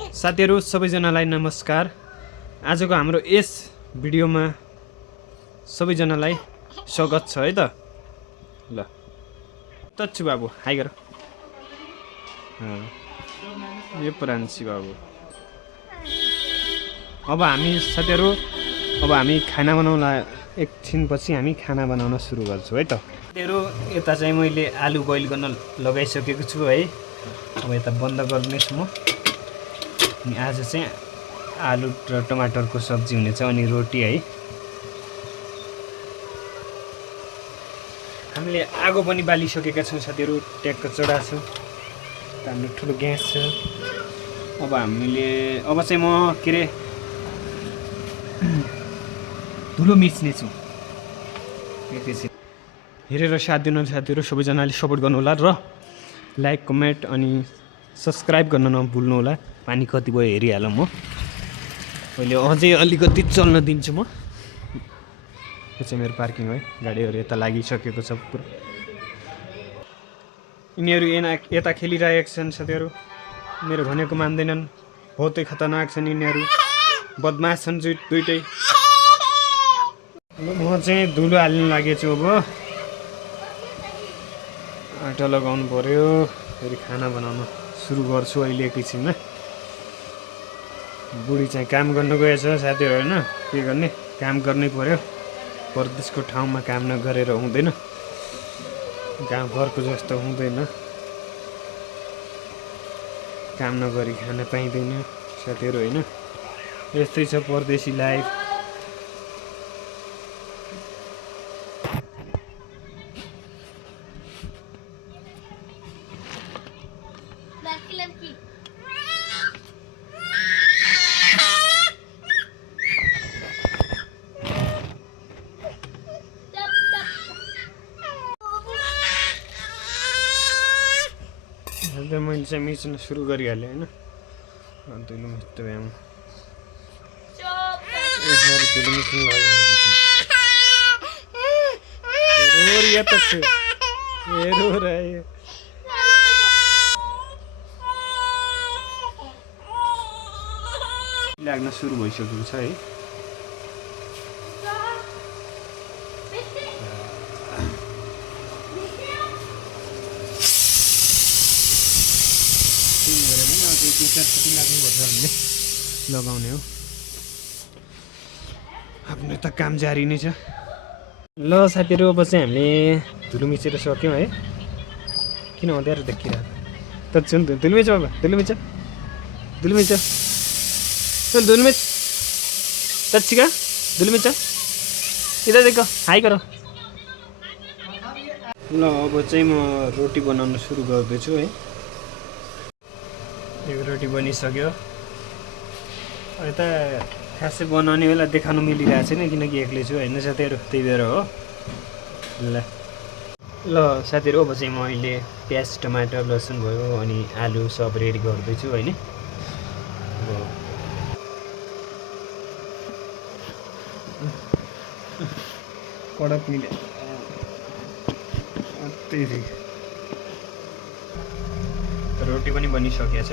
साथीहरु सबैजनालाई नमस्कार। आजको हाम्रो यस भिडियोमा सबैजनालाई स्वागत छ है त। ल तच्छु बाबु हाई गर। यो प्रान्सी बाबु। अब हामी साथीहरु खाना बनाउला। एकछिनपछि हामी खाना बनाउन सुरु गर्छौं है त। साथीहरु यता चाहिँ मैले आलु बोइल गर्न लगाइसकेको छु है। अब यता बन्द गर्नेछु म। आज चाहिँ आलु र टमाटरको सब्जी हुनेछ अनि रोटी है। हामीले आगो पनि बालिसकेका छौं साथीहरु। ट्याक्क चढाएको छु। हाम्रो ठुलो ग्यास छ। अब चाहिँ म के रे धुलो मिच्ने छु। एकैछिन हेरेर साथ दिनु साथीहरु। सबैजनाले सपोर्ट गर्नु होला र लाइक कमेन्ट अनि सब्स्क्राइब गर्न नभुल्नु होला। पानी कति भयो हेरिहाल म। अहिले अझै अलिकति चल्न दिन्छु म। यो चाहिँ मेरो पार्किङ है। गाडीहरु यता लागिसकेको छ पुरा। यिनीहरु यता खेलिरहेका छन् साथीहरु। मेरो भनेको मान्दैनन्। बहुतै खतरनाक छन् यिनीहरु। बदमाश छन् दुईटै। म चाहिँ धुलो हाल्न लागेछु अब। आटा लगाउनु पर्यो। फेरि खाना बनाउन सुरु गर्छु अहिले एकैछिनमा। बुढी चाहिँ काम गर्न गएछ साथीहरु हैन। के गर्ने काम गर्नै पर्यो। परदेशको ठाउँमा काम नगरेर हुँदैन। गाउँ घरको जस्तो हुँदैन। काम नगरी खान पाइँदैन साथीहरु हैन। यस्तै छ परदेशी लाइफ। मैले चाहिँ मिच्न सुरु गरिहालेँ होइन। धुलो मिच्दो भएँ धुलो मिच्न लाग्न सुरु भइसकेको छ है। लगाउने हो। आफ्नो त काम जारी नै छ। ल साथीहरु अब चाहिँ हामीले धुलो मिचेर सक्यौं है। किन अँध्यारो देखिरहेको त छुन धुलो मिच बाबा। धुलो मिच चल धुलो मिच तच्छिका धुलो मिच इधर देखो हाई करो। ल अब चाहिँ म रोटी बनाउन सुरु गर्दैछु है। यो रोटी बनिसक्यो। यता खासै बनाउने बेला देखाउनु मिलिरहेको छैन किनकि एक्लै छु होइन साथीहरु। त्यही भएर हो। ल साथीहरु अब चाहिँ म अहिले प्याज टमाटर लसुन भयो अनि आलु सब रेडी गर्दैछु हैन। कडक मिले रोटी पनि बनिसकेको छ।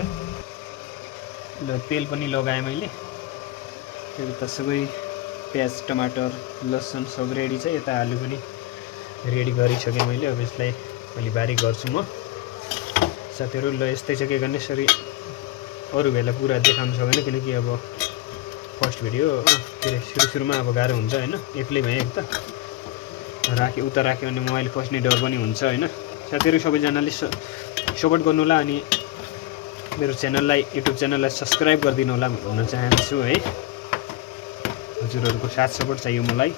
ल तेल पनि लगाएँ मैले। त सबै प्याज टमाटर लसुन सब रेडी छ। यता आलु पनि रेडी गरिसकेँ मैले। अब यसलाई अलि बारी गर्छु म साथीहरु। ल यस्तै छ के गर्ने। सरी अरु बेला पुरा देखाउन सकेन किनकि अब फर्स्ट भिडियो के रे सुरुमा अब गाह्रो हुन्छ हैन। एक्लै भएँ एक त उता राख्यो भने मोबाइल खस्ने डर पनि हुन्छ हैन। साथीहरु सबैजनाले सपोर्ट गर्नु होला अनि मेरो च्यानललाई युट्युब च्यानललाई सब्स्क्राइब गरिदिनु होला भन्न चाहन्छु है। हजुरहरुको साथ सपोर्ट चाहियो मलाई।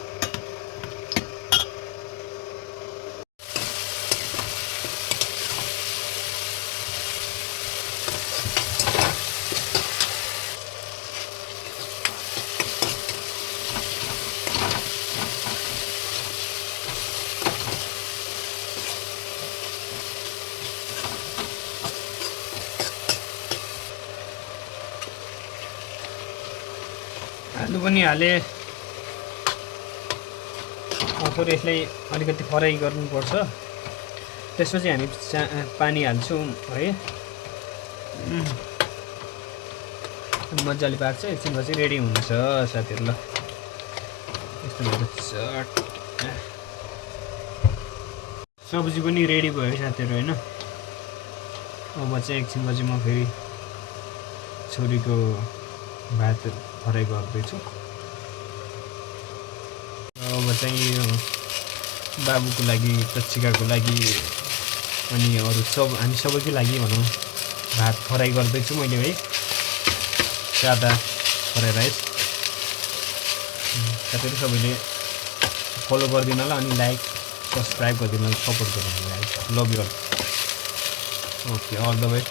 आलु पनि हाले। थोरै यसलाई अलिकति फ्राई गर्नुपर्छ। त्यसपछि हामी पानी हाल्छौँ है। अनि मजाले पाक्छ एकछिनपछि रेडी हुनेछ साथीहरू। ल यस्तो भएर सब्जी पनि रेडी भयो साथीहरू होइन। अब चाहिँ एकछिनपछि म फेरि छोरीको भात फ्राई गर्दैछु। अब चाहिँ यो बाबुको लागि चच्चिकाको लागि अनि अरू हामी सबैकै लागि भनौँ भात फ्राई गर्दैछु मैले है, सादा फ्राई राइस। साथीहरू सबैले फलो गरिदिनु होला अनि लाइक सब्सक्राइब गरिदिनु होला, सपोर्ट गरिदिनु होला। Love you all. Okay, all the way.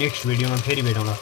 Next भिडियोमा फेरि भेटौँला।